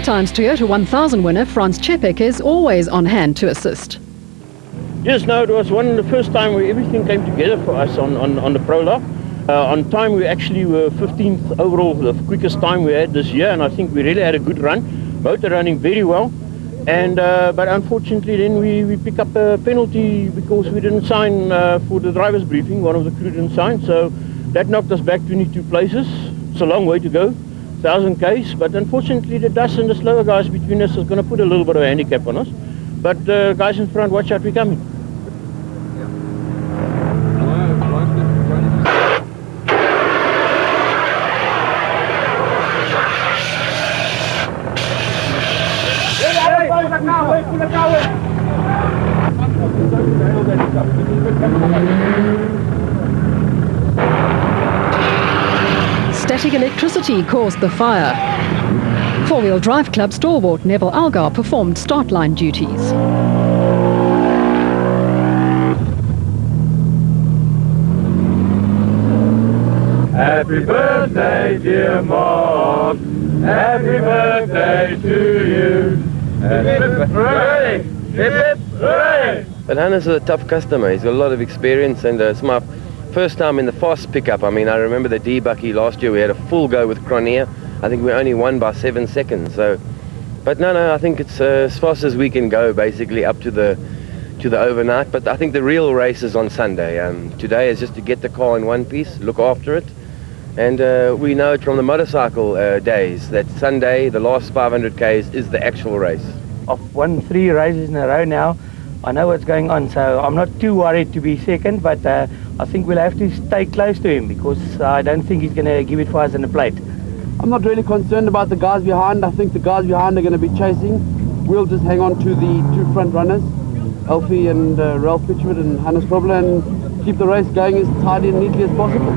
4 times Toyota 1000 winner Franz Čepek is always on hand to assist. Yes, no, it was one of the first time where everything came together for us on the Prologue. On time we actually were 15th overall, the quickest time we had this year, and I think we really had a good run. Both are running very well, and but unfortunately then we pick up a penalty because we didn't sign for the driver's briefing. One of the crew didn't sign, so that knocked us back 22 places. It's a long way to go, 1000 k's, but unfortunately the dust and the slower guys between us is going to put a little bit of a handicap on us. But guys in front, watch out, we're coming. Static electricity caused the fire. Four-wheel drive club stalwart Neville Algar performed start line duties. Happy birthday, dear Mark. Happy birthday to you. Hooray! Hip hip hooray! But Hannes is a tough customer. He's got a lot of experience, and it's my first time in the fast pickup. I mean, I remember the D-Bucky last year. We had a full go with Cronje. I think we only won by 7 seconds. So, but no, I think it's as fast as we can go, basically up to the overnight. But I think the real race is on Sunday. Today is just to get the car in one piece, look after it. And we know it from the motorcycle days that Sunday, the last 500 Ks, is the actual race. I've won 3 races in a row now. I know what's going on, so I'm not too worried to be second, but I think we'll have to stay close to him because I don't think he's going to give it for us in the plate. I'm not really concerned about the guys behind. I think the guys behind are going to be chasing. We'll just hang on to the 2 front runners, Alfie and Ralph Pitchford and Hannes Probler, and keep the race going as tidy and neatly as possible.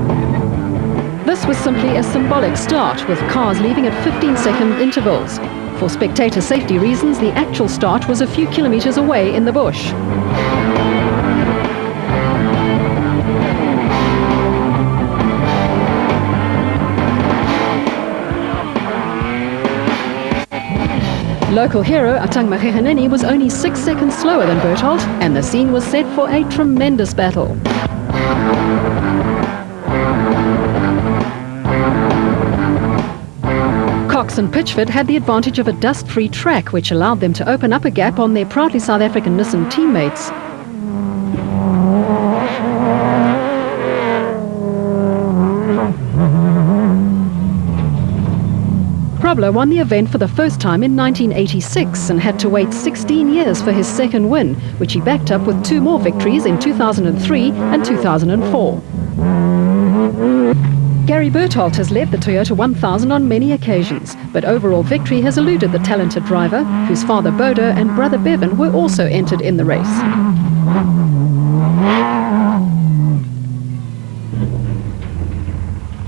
This was simply a symbolic start, with cars leaving at 15-second intervals. For spectator safety reasons, the actual start was a few kilometers away in the bush. Local hero Atang Magegheneni was only 6 seconds slower than Berthold, and the scene was set for a tremendous battle. Cox and Pitchford had the advantage of a dust-free track, which allowed them to open up a gap on their proudly South African Nissan teammates. Probler won the event for the first time in 1986 and had to wait 16 years for his second win, which he backed up with 2 more victories in 2003 and 2004. Gary Berthold has led the Toyota 1000 on many occasions, but overall victory has eluded the talented driver, whose father Bodo and brother Bevan were also entered in the race.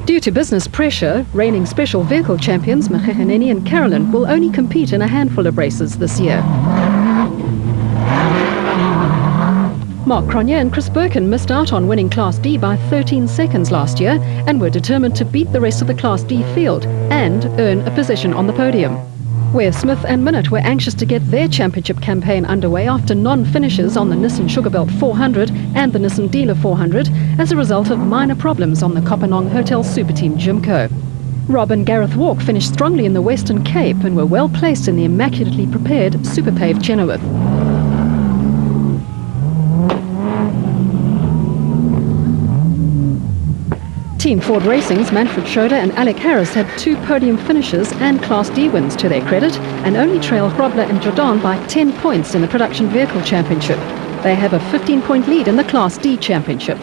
Due to business pressure, reigning special vehicle champions Magegheneni and Carolyn will only compete in a handful of races this year. Mark Cronje and Chris Birkin missed out on winning Class D by 13 seconds last year and were determined to beat the rest of the Class D field and earn a position on the podium. Where Smith and Minute were anxious to get their championship campaign underway after non-finishes on the Nissan Sugarbelt 400 and the Nissan Dealer 400 as a result of minor problems on the Kopanong Hotel Super Team Jimco. Rob and Gareth Walk finished strongly in the Western Cape and were well placed in the immaculately prepared Super Paved Chenoweth. Team Ford Racing's Manfred Schroeder and Alec Harris had 2 podium finishes and Class D wins to their credit, and only trailed Grobler and Jordan by 10 points in the Production Vehicle Championship. They have a 15-point lead in the Class D Championship.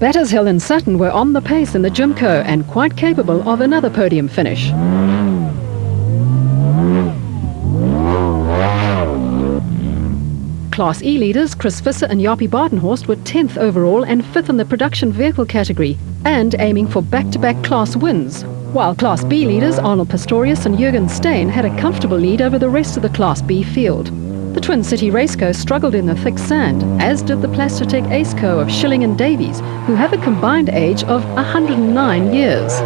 Battershill and Sutton were on the pace in the Jimco and quite capable of another podium finish. Class E leaders Chris Visser and Jaapie Badenhorst were 10th overall and 5th in the production vehicle category and aiming for back-to-back class wins, while Class B leaders Arnold Pistorius and Jürgen Steyn had a comfortable lead over the rest of the Class B field. The The Twin City Raceco struggled in the thick sand, as did the Plastotech Aceco of Schilling and Davies, who have a combined age of 109 years.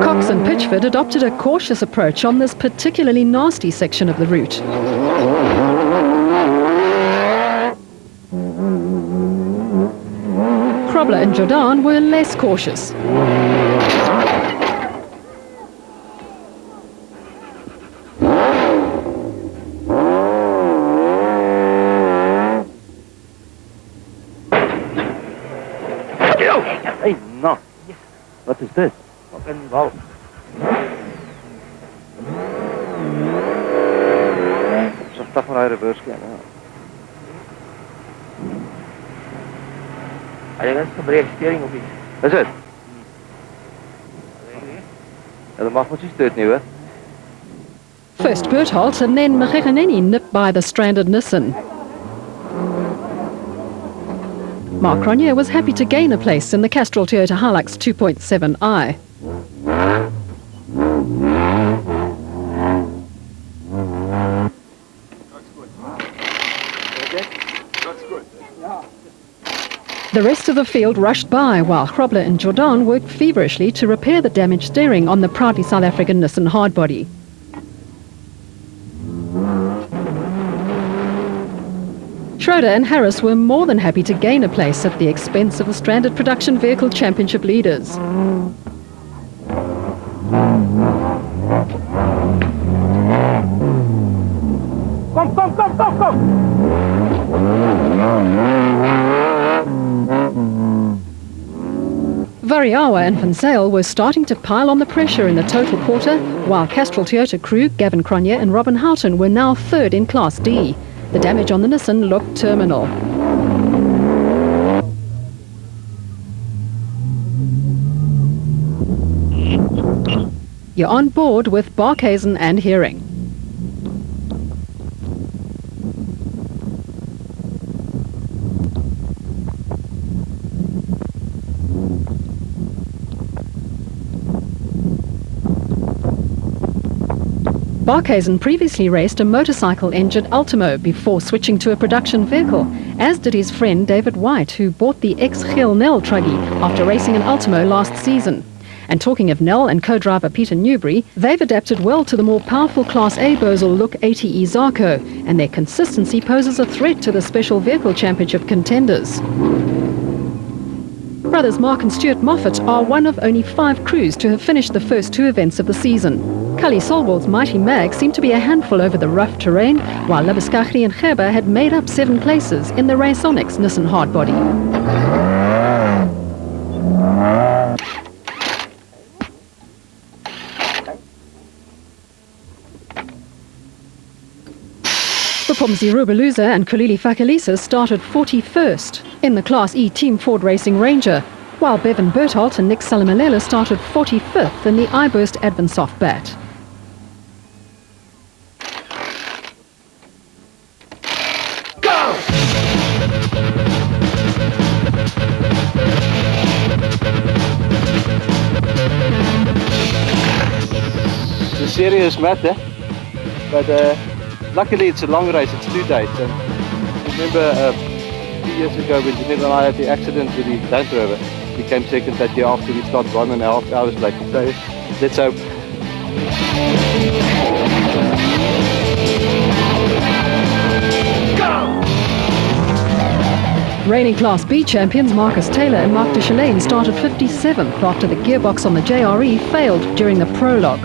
Cox and Pitchford adopted a cautious approach on this particularly nasty section of the route. Krobler and Jordan were less cautious. Hey, no. What is this? Wow. So tough when I reverse again. I think that's the brake steering of it. Is it? Ja, dat mag wat je steurt nu, hè? First Berthold and then Mcheganeni nipped by the stranded Nissan. Mark Cronje was happy to gain a place in the Castrol Toyota Hilux 2.7i. The rest of the field rushed by while Krobler and Jordan worked feverishly to repair the damaged steering on the proudly South African Nissan hardbody. Schroeder and Harris were more than happy to gain a place at the expense of the stranded production vehicle championship leaders. Come! Variawa and Van Zyl were starting to pile on the pressure in the total quarter, while Castrol Toyota crew Gavin Cronje and Robin Houghton were now third in Class D. The damage on the Nissan looked terminal. You're on board with Barkhuizen and Hering. Barkhuizen previously raced a motorcycle-engined Ultimo before switching to a production vehicle, as did his friend David White, who bought the ex-Geel Nel truggy after racing an Ultimo last season. And talking of Nel and co-driver Peter Newbury, they've adapted well to the more powerful Class A Bosel look ATE Zarco, and their consistency poses a threat to the Special Vehicle Championship contenders. Brothers Mark and Stuart Moffat are one of only 5 crews to have finished the first 2 events of the season. Cully Solwald's Mighty Mag seemed to be a handful over the rough terrain, while Labuskagri and Gerber had made up 7 places in the Raysonics Nissan hardbody. Bapumzi Rubeluza and Kulili Fakalisa started 41st in the Class E Team Ford Racing Ranger, while Bevan Berthold and Nick Salamalela started 45th in the iBurst Advansoft Bat. It's a serious matter, but luckily it's a long race, it's 2 days. And remember 2 years ago when Janelle and I had the accident with the Land Rover, we came second that year after we started 1.5 hours later. So let's hope. Reigning Class B champions Marcus Taylor and Mark de Chalane started 57th after the gearbox on the JRE failed during the prologue.